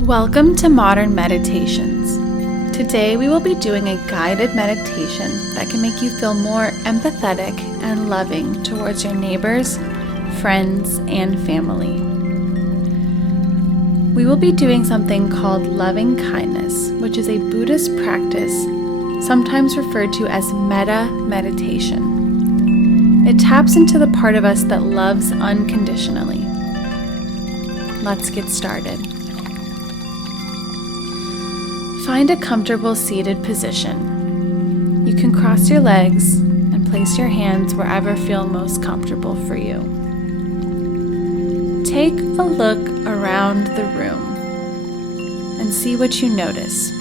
Welcome to Modern Meditations. Today we will be doing a guided meditation that can make you feel more empathetic and loving towards your neighbors, friends, and family. We will be doing something called loving kindness, which is a Buddhist practice sometimes referred to as metta meditation. It taps into the part of us that loves unconditionally. Let's get started. Find a comfortable seated position. You can cross your legs and place your hands wherever feel most comfortable for you. Take a look around the room and see what you notice.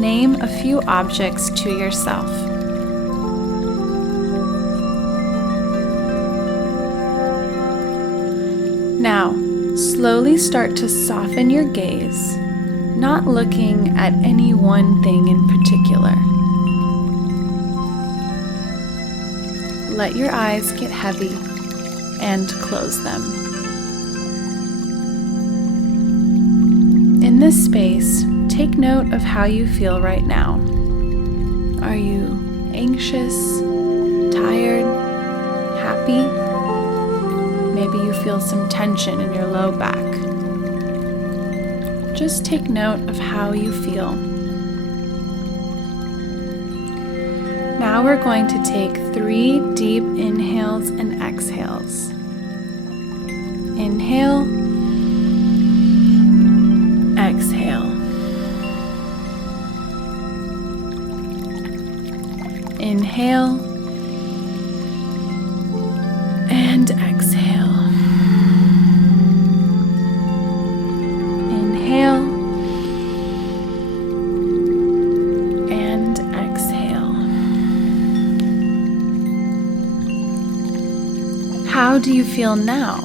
Name a few objects to yourself. Now, slowly start to soften your gaze, not looking at any one thing in particular. Let your eyes get heavy and close them. In this space, take note of how you feel right now. Are you anxious, tired, happy? Maybe you feel some tension in your low back. Just take note of how you feel. Now we're going to take 3 deep inhales and exhales. Inhale, exhale. Inhale and exhale. Inhale and exhale. How do you feel now?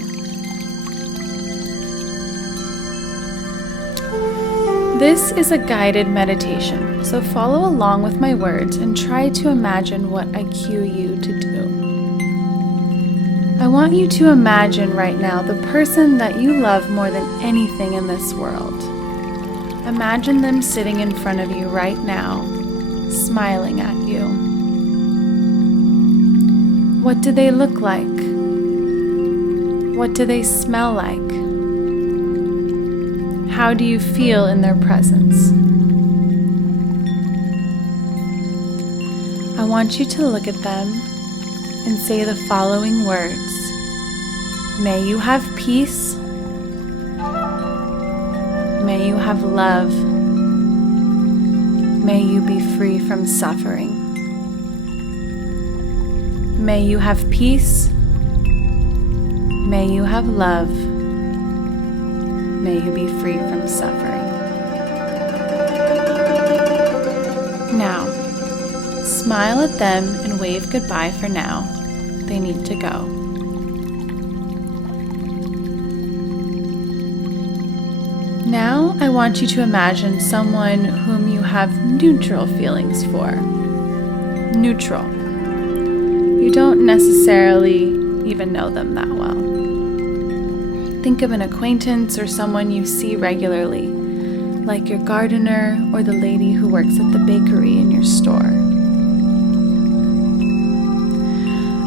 This is a guided meditation, so follow along with my words and try to imagine what I cue you to do. I want you to imagine right now the person that you love more than anything in this world. Imagine them sitting in front of you right now, smiling at you. What do they look like? What do they smell like? How do you feel in their presence? I want you to look at them and say the following words. May you have peace. May you have love. May you be free from suffering. May you have peace. May you have love. May you be free from suffering. Now, smile at them and wave goodbye for now. They need to go. Now I want you to imagine someone whom you have neutral feelings for. Neutral. You don't necessarily even know them that well. Think of an acquaintance or someone you see regularly, like your gardener or the lady who works at the bakery in your store.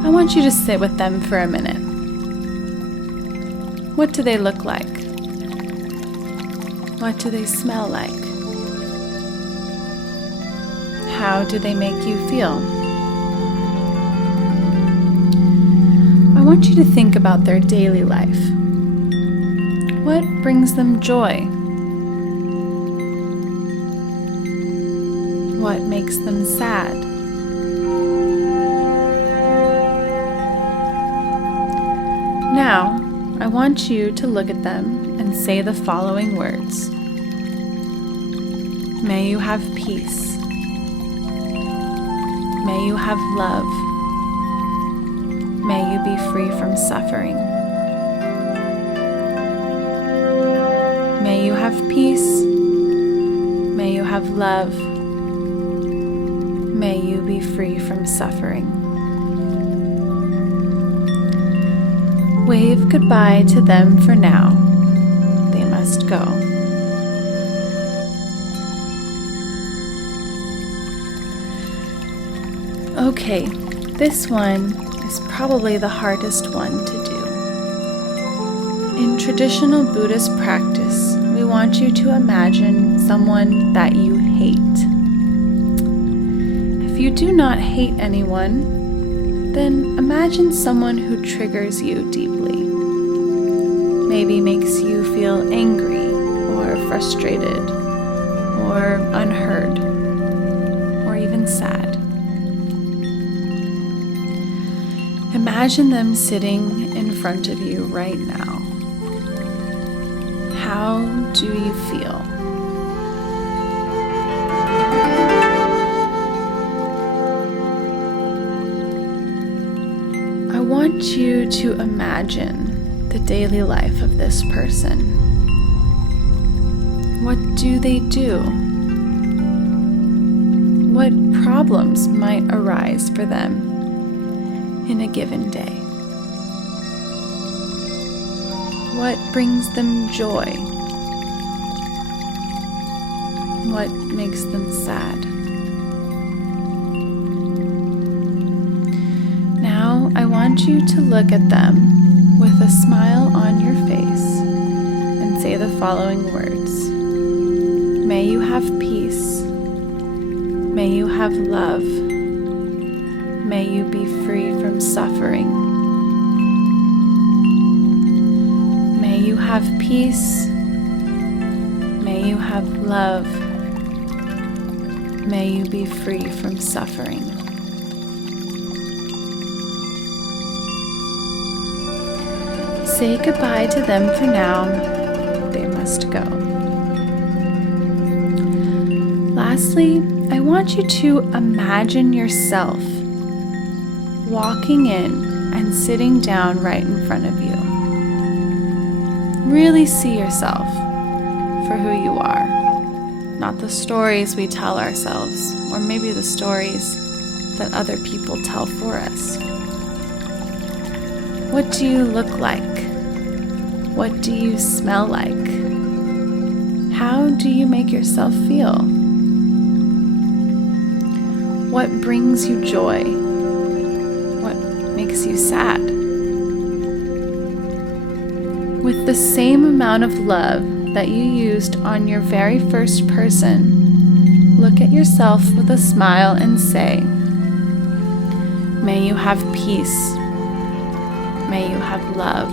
I want you to sit with them for a minute. What do they look like? What do they smell like? How do they make you feel? I want you to think about their daily life. What brings them joy? What makes them sad? Now, I want you to look at them and say the following words. May you have peace. May you have love. May you be free from suffering. May you have peace. May you have love. May you be free from suffering. Wave goodbye to them for now. They must must go. Okay, this one is probably the hardest one to do. In traditional Buddhist practice, we want you to imagine someone that you hate. If you do not hate anyone, then imagine someone who triggers you deeply. Maybe makes you feel angry or frustrated or unheard or even sad. Imagine them sitting in front of you right now. How do you feel? I want you to imagine the daily life of this person. What do they do? What problems might arise for them in a given day? What brings them joy? What makes them sad? Now I want you to look at them with a smile on your face and say the following words. May you have peace. May you have love. May you be free from suffering. May you have peace. May you have love. May you be free from suffering. Say goodbye to them for now. They must go. Lastly, I want you to imagine yourself walking in and sitting down right in front of you. Really see yourself for who you are, not the stories we tell ourselves, or maybe the stories that other people tell for us. What do you look like? What do you smell like? How do you make yourself feel? What brings you joy? What makes you sad? With the same amount of love that you used on your very first person, look at yourself with a smile and say, may you have peace. May you have love.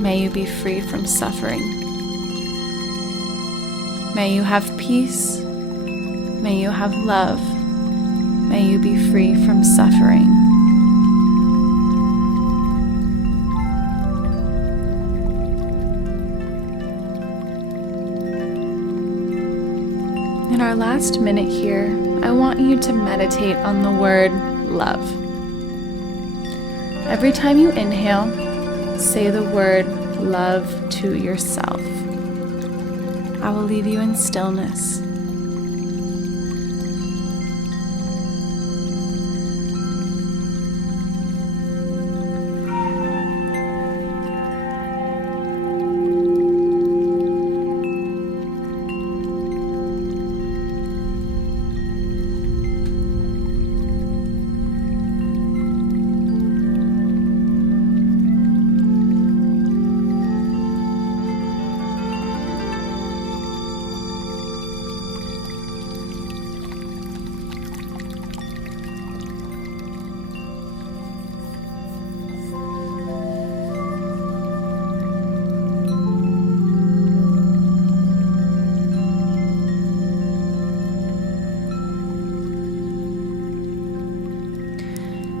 May you be free from suffering. May you have peace. May you have love. May you be free from suffering. In our last minute here, I want you to meditate on the word love. Every time you inhale, say the word love to yourself. I will leave you in stillness.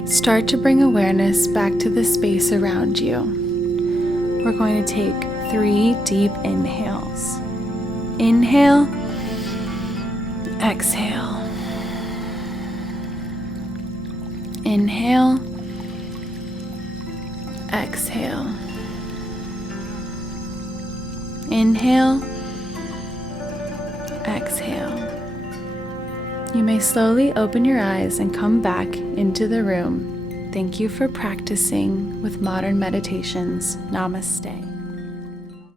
Start to bring awareness back to the space around you. We're going to take 3 deep inhales. Inhale, exhale. Inhale, exhale. Inhale, exhale. You may slowly open your eyes and come back into the room. Thank you for practicing with Modern Meditations. Namaste.